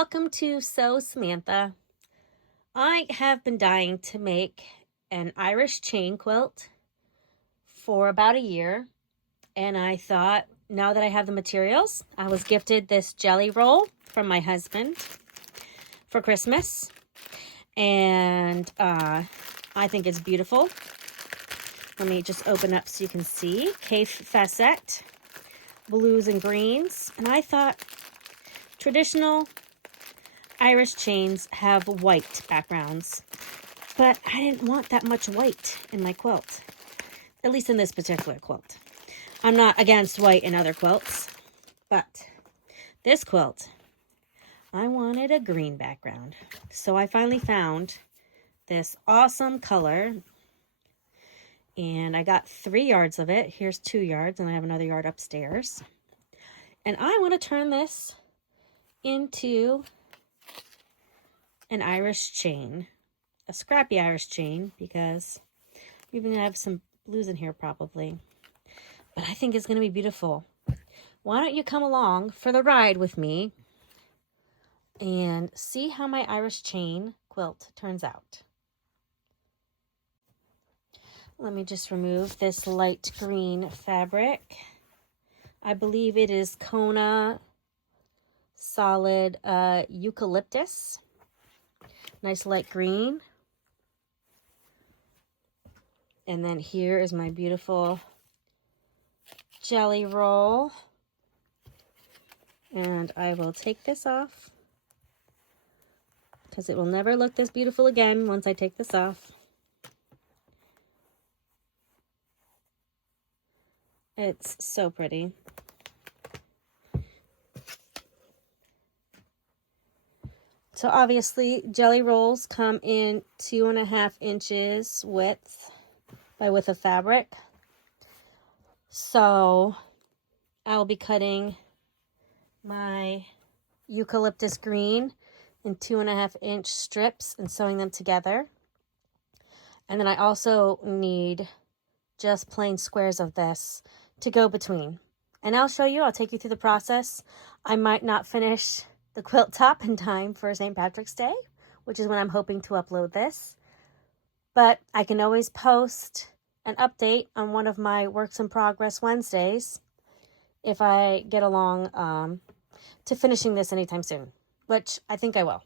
welcome to Sew Samantha. I have been dying to make an Irish chain quilt for about a year, and I thought now that I have the materials, I was gifted this jelly roll from my husband for Christmas, and I think it's beautiful. Let me just open up so you can see. Kaffe Fasset, blues and greens, and I thought traditional Irish chains have white backgrounds, but I didn't want that much white in my quilt, at least in this particular quilt. I'm not against white in other quilts, but this quilt, I wanted a green background. So I finally found this awesome color, and I got 3 yards of it. Here's 2 yards, and I have another yard upstairs. And I want to turn this into an Irish chain, a scrappy Irish chain, because we even have some blues in here probably. But I think it's going to be beautiful. Why don't you come along for the ride with me and see how my Irish chain quilt turns out. Let me just remove this light green fabric. I believe it is Kona solid eucalyptus. Nice light green. And then here is my beautiful jelly roll. And I will take this off because it will never look this beautiful again once I take this off. It's so pretty. So obviously jelly rolls come in 2.5 inches width by width of fabric. So I'll be cutting my eucalyptus green in 2.5 inch strips and sewing them together. And then I also need just plain squares of this to go between. And I'll show you, I'll take you through the process. I might not finish the quilt top in time for St. Patrick's Day, which is when I'm hoping to upload this. But I can always post an update on one of my Works in Progress Wednesdays if I get along to finishing this anytime soon, which I think I will.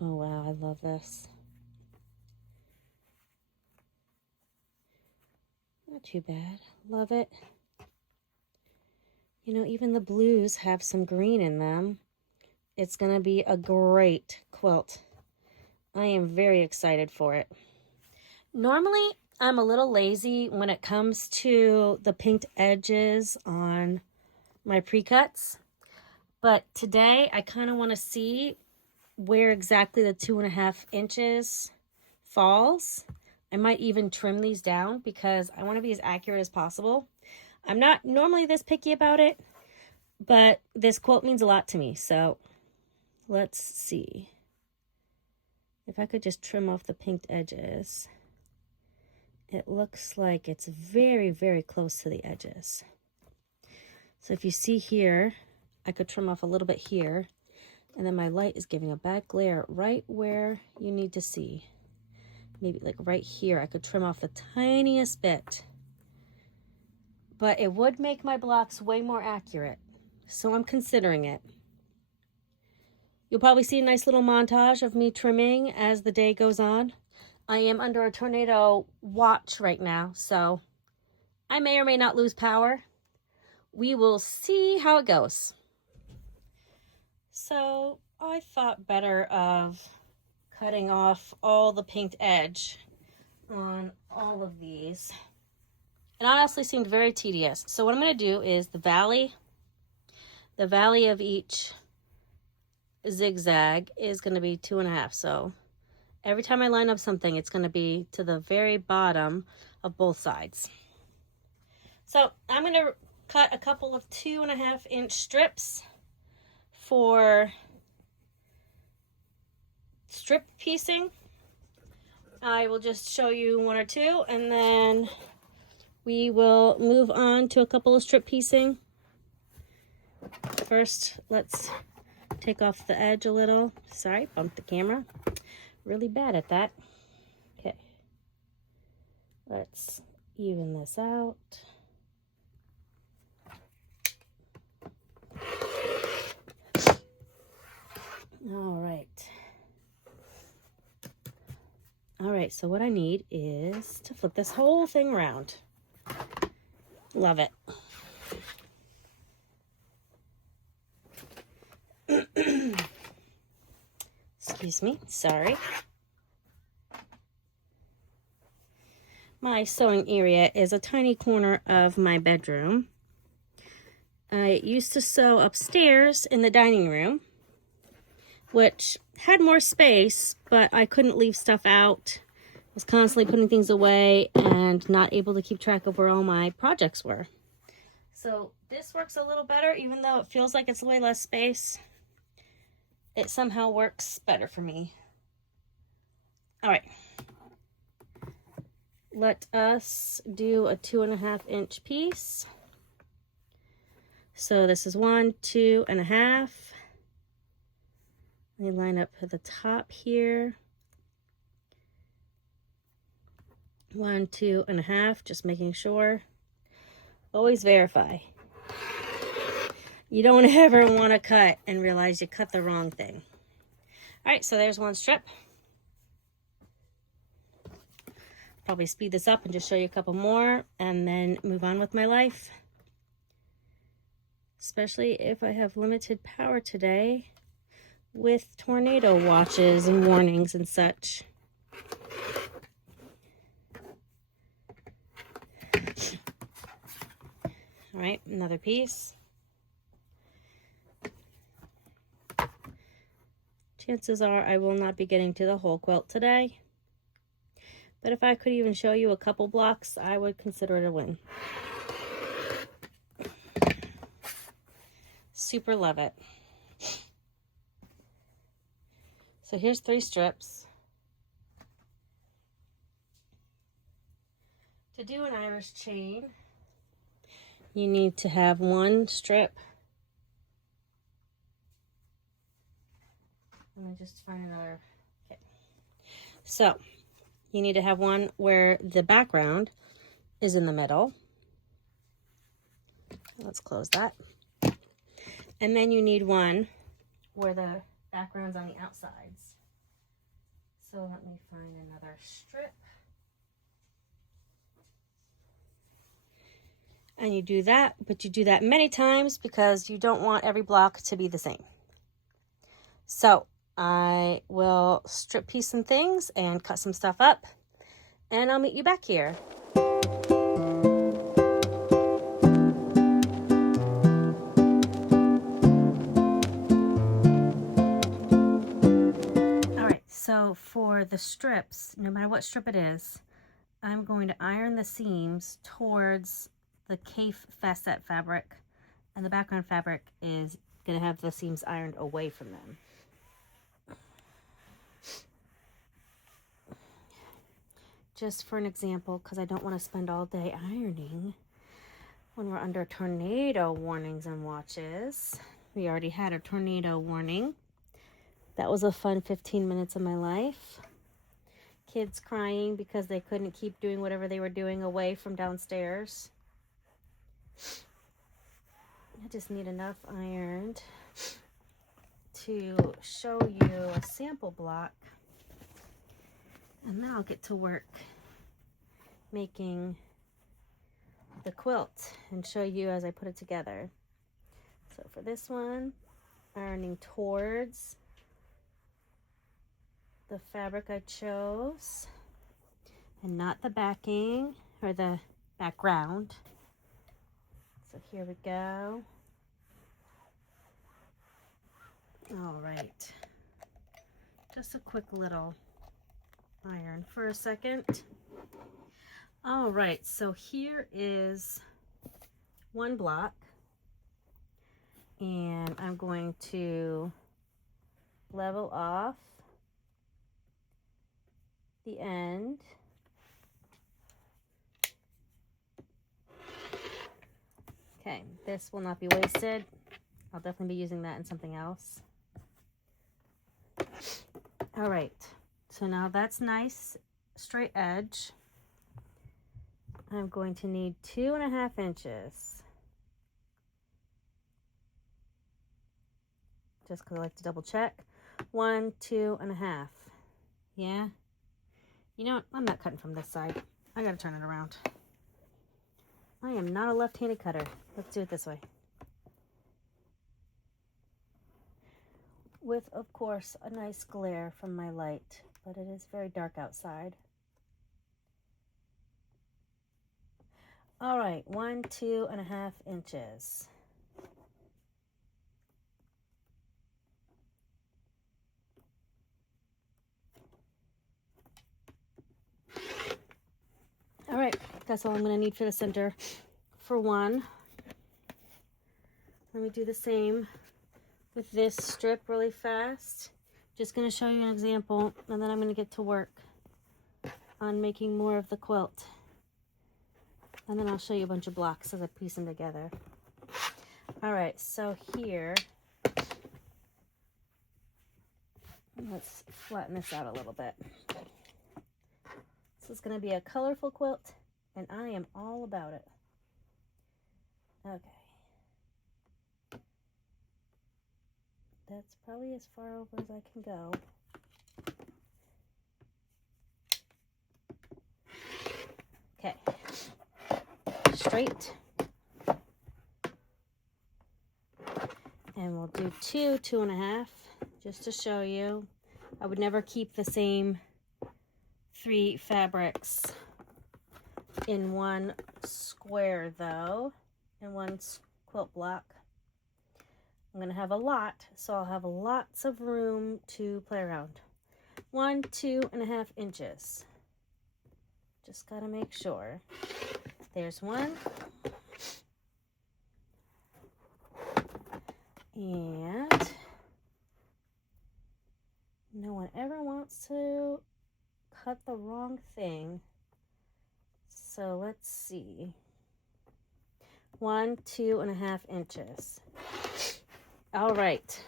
Oh wow, I love this. Not too bad. Love it. You know, even the blues have some green in them. It's going to be a great quilt. I am very excited for it. Normally, I'm a little lazy when it comes to the pinked edges on my pre-cuts. But today, I kind of want to see where exactly the 2.5 inches falls. I might even trim these down because I want to be as accurate as possible. I'm not normally this picky about it, but this quilt means a lot to me. So let's see if I could just trim off the pinked edges. It looks like it's very, very close to the edges. So if you see here, I could trim off a little bit here, and then my light is giving a bad glare right where you need to see. Maybe like right here, I could trim off the tiniest bit. But it would make my blocks way more accurate. So I'm considering it. You'll probably see a nice little montage of me trimming as the day goes on. I am under a tornado watch right now, so I may or may not lose power. We will see how it goes. So I thought better of cutting off all the pinked edge on all of these. It honestly seemed very tedious. So what I'm going to do is the valley of each zigzag is going to be 2.5. So every time I line up something, it's going to be to the very bottom of both sides. So I'm going to cut a couple of 2.5 inch strips for strip piecing, I will just show you one or two, and then we will move on to a couple of strip piecing. First, let's take off the edge a little. Sorry, bumped the camera. Really bad at that. Okay. Let's even this out. All right. All right, so what I need is to flip this whole thing around. Love it. Excuse me, sorry. My sewing area is a tiny corner of my bedroom. I used to sew upstairs in the dining room, which had more space, but I couldn't leave stuff out. I was constantly putting things away and not able to keep track of where all my projects were. So this works a little better, even though it feels like it's way less space. It somehow works better for me. All right. Let us do a 2.5 inch piece. So this is 1, 2.5. Let me line up at the top here. 1, 2.5, just making sure. Always verify. You don't ever want to cut and realize you cut the wrong thing. All right, so there's one strip. Probably speed this up and just show you a couple more and then move on with my life. Especially if I have limited power today with tornado watches and warnings and such. All right, another piece. Chances are I will not be getting to the whole quilt today. But if I could even show you a couple blocks, I would consider it a win. Super love it. So here's 3 strips. To do an Irish chain, you need to have 1 strip. Let me just find another. Okay. So you need to have one where the background is in the middle. Let's close that. And then you need one where the background's on the outsides. So let me find another strip. And you do that, but you do that many times because you don't want every block to be the same. So I will strip piece some things and cut some stuff up, and I'll meet you back here. All right, so for the strips, no matter what strip it is, I'm going to iron the seams towards the Kaffe Fasset fabric, and the background fabric is going to have the seams ironed away from them. Just for an example, because I don't want to spend all day ironing when we're under tornado warnings and watches. We already had a tornado warning. That was a fun 15 minutes of my life. Kids crying because they couldn't keep doing whatever they were doing away from downstairs. I just need enough ironed to show you a sample block, and then I'll get to work making the quilt and show you as I put it together. So for this one, ironing towards the fabric I chose and not the backing or the background. So here we go. All right, just a quick little iron for a second. All right, so here is one block, and I'm going to level off the end. Okay, this will not be wasted. I'll definitely be using that in something else. All right, so now that's nice, straight edge. I'm going to need 2.5 inches. Just because I like to double check. 1, 2.5. Yeah? You know what? I'm not cutting from this side. I gotta turn it around. I am not a left-handed cutter. Let's do it this way. With, of course, a nice glare from my light, but it is very dark outside. All right, 1, 2.5 inches. All right, that's all I'm gonna need for the center for one. Let me do the same with this strip really fast. Just gonna show you an example, and then I'm gonna get to work on making more of the quilt. And then I'll show you a bunch of blocks as I piece them together. All right, so here, let's flatten this out a little bit. This is gonna be a colorful quilt, and I am all about it. Okay. That's probably as far over as I can go. Okay. Straight. And we'll do 2, 2.5, just to show you. I would never keep the same 3 fabrics in one square though, in one quilt block. I'm gonna have a lot, so I'll have lots of room to play around. 1, 2.5 inches. Just gotta make sure. There's one. And no one ever wants to cut the wrong thing. So let's see. 1, 2.5 inches. All right.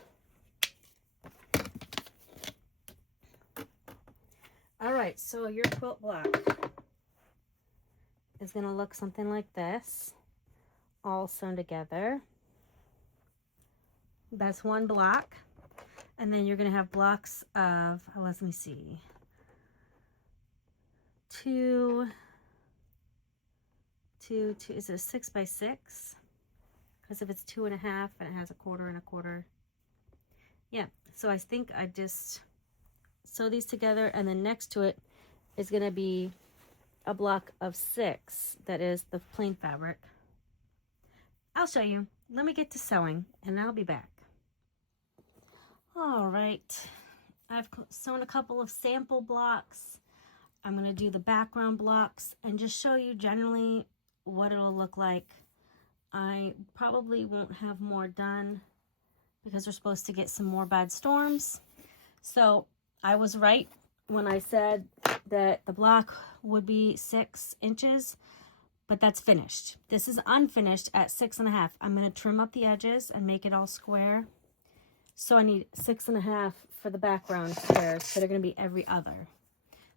All right, so your quilt block is going to look something like this, all sewn together. That's one block. And then you're going to have blocks of, let me see, 2, is it a 6 by 6? Because if it's 2.5 and it has a quarter and a quarter. Yeah, so I think I just sew these together, and then next to it is going to be a block of 6 that is the plain fabric. I'll show you. Let me get to sewing and I'll be back. All right, I've sewn a couple of sample blocks. I'm going to do the background blocks and just show you generally what it'll look like. I probably won't have more done because we're supposed to get some more bad storms. So I was right when I said that the block would be 6 inches, but that's finished. This is unfinished at 6.5. I'm going to trim up the edges and make it all square. So I need 6.5 for the background squares that are going to be every other.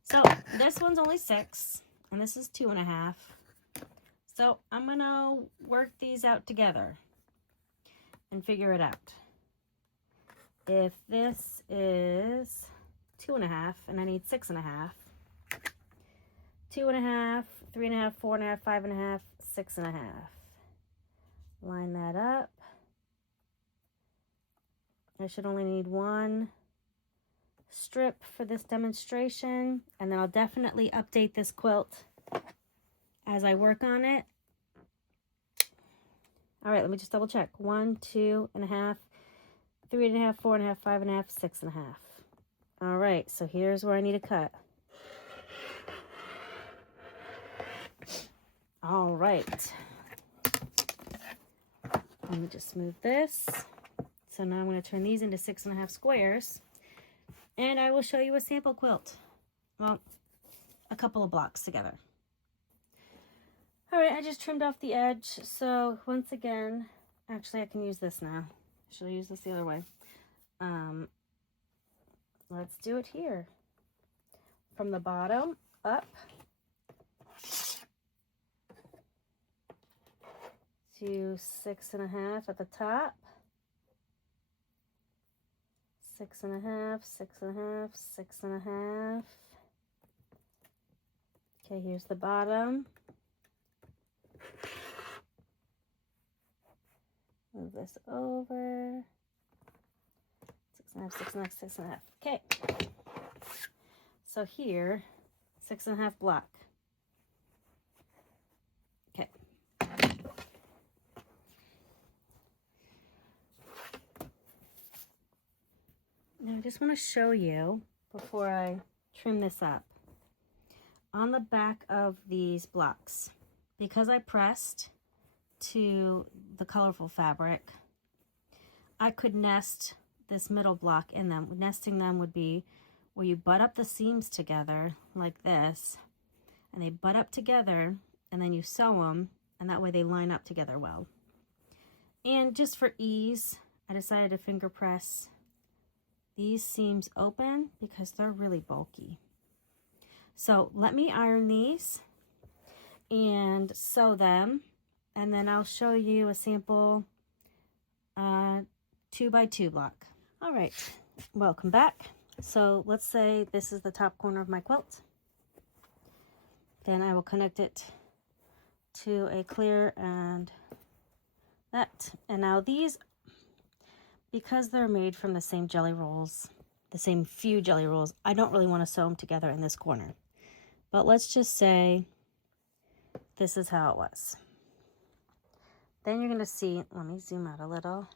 So this one's only 6 and this is 2.5. So I'm going to work these out together and figure it out. If this is 2.5 and I need 6.5, 2.5, 3.5, 4.5, 5.5, 6.5. Line that up. I should only need one strip for this demonstration, and then I'll definitely update this quilt as I work on it. All right, let me just double check. 1, 2.5, 3.5, 4.5, 5.5, 6.5. All right, so here's where I need to cut. All right. Let me just move this. So now I'm going to turn these into 6.5 squares, and I will show you a sample quilt. Well, couple of blocks together. All right, I just trimmed off the edge. So once again, actually I can use this now. Should I use this the other way? Let's do it here. From the bottom up to 6.5 at the top. 6.5, 6.5, 6.5. Okay, here's the bottom. Move this over. 6.5, 6.5, 6.5. Okay. So here, 6.5 block. Okay. Now I just want to show you before I trim this up. On the back of these blocks, because I pressed to the colorful fabric, I could nest this middle block in them. Nesting them would be where you butt up the seams together like this, and they butt up together, and then you sew them, and that way they line up together well. And just for ease, I decided to finger press these seams open because they're really bulky. So let me iron these and sew them, and then I'll show you a sample 2x2 block. All right, welcome back. So let's say this is the top corner of my quilt. Then I will connect it to a clear and that. And now these, because they're made from the same jelly rolls, the same few jelly rolls, I don't really want to sew them together in this corner. But let's just say this is how it was. Then you're going to see, let me zoom out a little.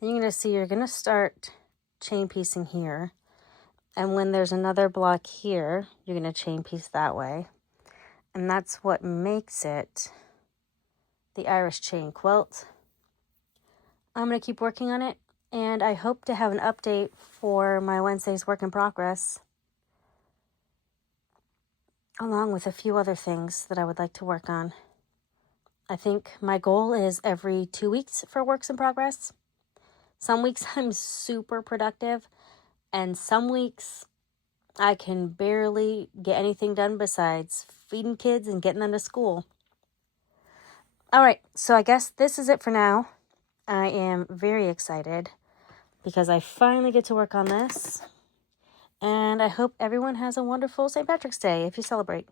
Then you're going to see you're going to start chain piecing here. And when there's another block here, you're going to chain piece that way. And that's what makes it the Irish chain quilt. I'm going to keep working on it, and I hope to have an update for my Wednesday's work in progress, along with a few other things that I would like to work on. I think my goal is every 2 weeks for works in progress. Some weeks I'm super productive, and some weeks I can barely get anything done besides feeding kids and getting them to school. All right, so I guess this is it for now. I am very excited because I finally get to work on this. And I hope everyone has a wonderful St. Patrick's Day if you celebrate.